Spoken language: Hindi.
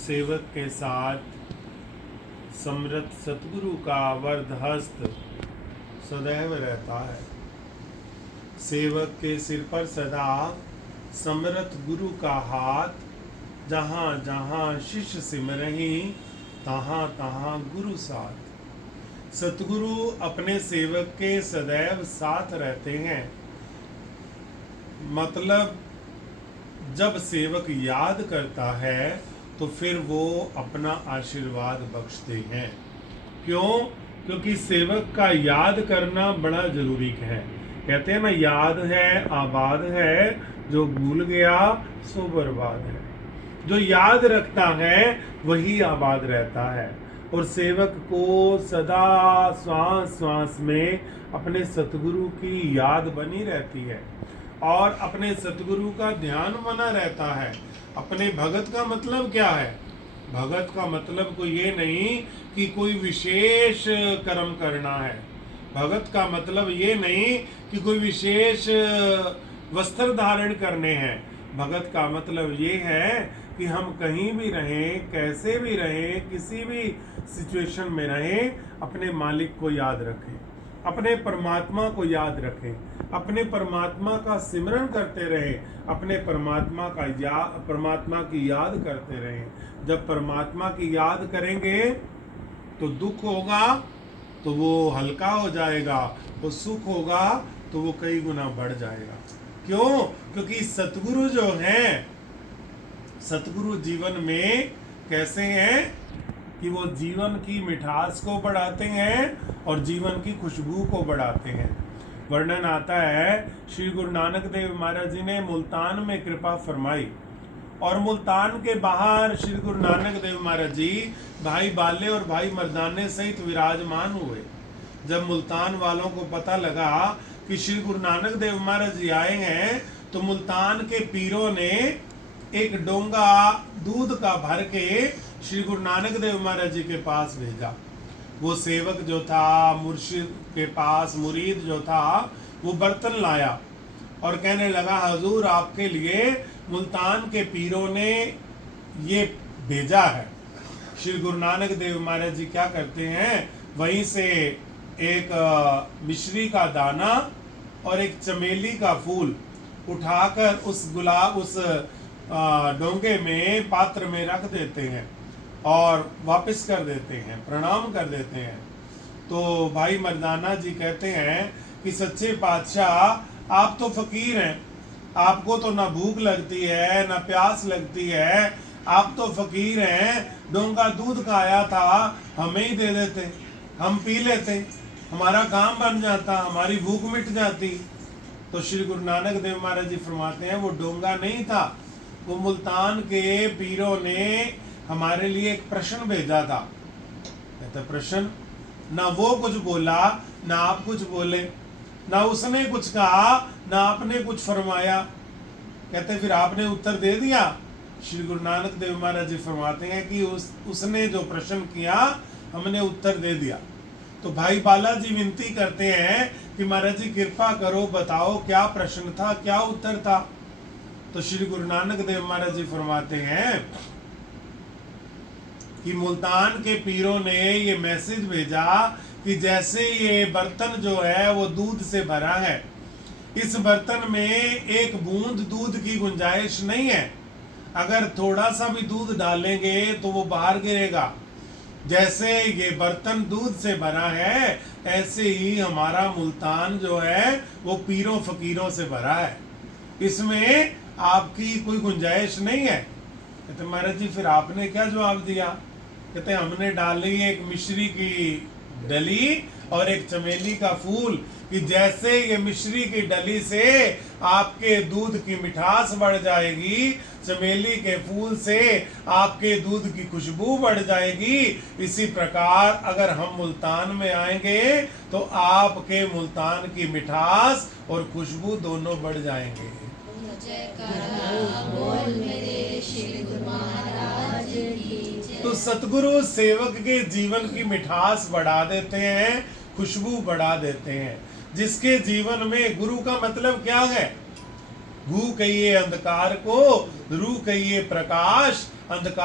सेवक के साथ समृत सतगुरु का वरद हस्त सदैव रहता है। सेवक के सिर पर सदा समृत गुरु का हाथ, जहाँ जहाँ शिष्य सिमरहि तहाँ तहाँ गुरु साथ। सतगुरु अपने सेवक के सदैव साथ रहते हैं। मतलब जब सेवक याद करता है तो फिर वो अपना आशीर्वाद बख्शते हैं। क्यों? क्योंकि सेवक का याद करना बड़ा जरूरी है। कहते हैं ना, याद है आबाद है, जो भूल गया सो बर्बाद है। जो याद रखता है वही आबाद रहता है। और सेवक को सदा श्वास श्वास में अपने सतगुरु की याद बनी रहती है और अपने सतगुरु का ध्यान बना रहता है। अपने भगत का मतलब क्या है? भगत का मतलब कोई ये नहीं कि कोई विशेष कर्म करना है। भगत का मतलब ये नहीं कि कोई विशेष वस्त्र धारण करने हैं। भगत का मतलब ये है कि हम कहीं भी रहें, कैसे भी रहें, किसी भी सिचुएशन में रहें, अपने मालिक को याद रखें, अपने परमात्मा को याद रखें, अपने परमात्मा का सिमरन करते रहें, अपने परमात्मा की याद करते रहें। जब परमात्मा की याद करेंगे तो दुख होगा तो वो हल्का हो जाएगा, तो सुख होगा तो वो कई गुना बढ़ जाएगा। क्यों? क्योंकि सतगुरु जो हैं, सतगुरु जीवन में कैसे हैं कि वो जीवन की मिठास को बढ़ाते हैं और जीवन की खुशबू को बढ़ाते हैं। वर्णन आता है, श्री गुरु नानक देव महाराज जी ने मुल्तान में कृपा फरमाई और मुल्तान के बाहर श्री गुरु नानक देव महाराज जी भाई बाले और भाई मर्दाने सहित विराजमान हुए। जब मुल्तान वालों को पता लगा कि श्री गुरु नानक देव महाराज जी आए हैं, तो मुल्तान के पीरों ने एक डोंगा दूध का भर के श्री गुरु नानक देव महाराज जी के पास भेजा। वो सेवक जो था, मुर्शिद के पास मुरीद जो था, वो बर्तन लाया और कहने लगा, हजूर आपके लिए मुल्तान के पीरों ने ये भेजा है। श्री गुरु नानक देव महाराज जी क्या करते हैं, वहीं से एक मिश्री का दाना और एक चमेली का फूल उठाकर उस डोंगे में, पात्र में रख देते हैं और वापस कर देते हैं, प्रणाम कर देते हैं। तो भाई मर्दाना जी कहते हैं कि सच्चे पातशाह, आप तो फकीर हैं, आपको तो ना भूख लगती है ना प्यास लगती है, आप तो फकीर हैं। डोंगा दूध का आया था, हमें ही दे देते, हम पी लेते, हमारा काम बन जाता, हमारी भूख मिट जाती। तो श्री गुरु नानक देव महाराज जी फरमाते हैं, वो डोंगा नहीं था, वो मुल्तान के पीरों ने हमारे लिए एक प्रश्न भेजा था। कहते प्रश्न? ना वो कुछ बोला, ना आप कुछ बोले, ना उसने कुछ कहा, ना आपने कुछ फरमाया। कहते फिर आपने उत्तर दे दिया? श्री गुरु नानक देव महाराज जी फरमाते हैं कि उसने जो प्रश्न किया, हमने उत्तर दे दिया। तो भाई बालाजी विनती करते हैं कि महाराज जी कृपा करो, बताओ क्या प्रश्न था, क्या उत्तर था। तो श्री गुरु नानक देव महाराज जी फरमाते हैं कि मुल्तान के पीरों ने ये मैसेज भेजा कि जैसे ये बर्तन जो है वो दूध से भरा है, इस बर्तन में एक बूंद दूध की गुंजाइश नहीं है, अगर थोड़ा सा भी दूध डालेंगे तो वो बाहर गिरेगा। जैसे ये बर्तन दूध से भरा है, ऐसे ही हमारा मुल्तान जो है वो पीरों फकीरों से भरा है, इसमें आपकी कोई गुंजाइश नहीं है। कहते महाराज जी फिर आपने क्या जवाब दिया? कहते हमने डाली एक मिश्री की डली और एक चमेली का फूल, कि जैसे ये मिश्री की डली से आपके दूध की मिठास बढ़ जाएगी, चमेली के फूल से आपके दूध की खुशबू बढ़ जाएगी, इसी प्रकार अगर हम मुल्तान में आएंगे तो आपके मुल्तान की मिठास और खुशबू दोनों बढ़ जाएंगे। तो सतगुरु सेवक के जीवन की मिठास बढ़ा देते हैं, खुशबू बढ़ा देते हैं। जिसके जीवन में गुरु का मतलब क्या है? घू कहिए अंधकार को, रू कहिए प्रकाश, अंधकार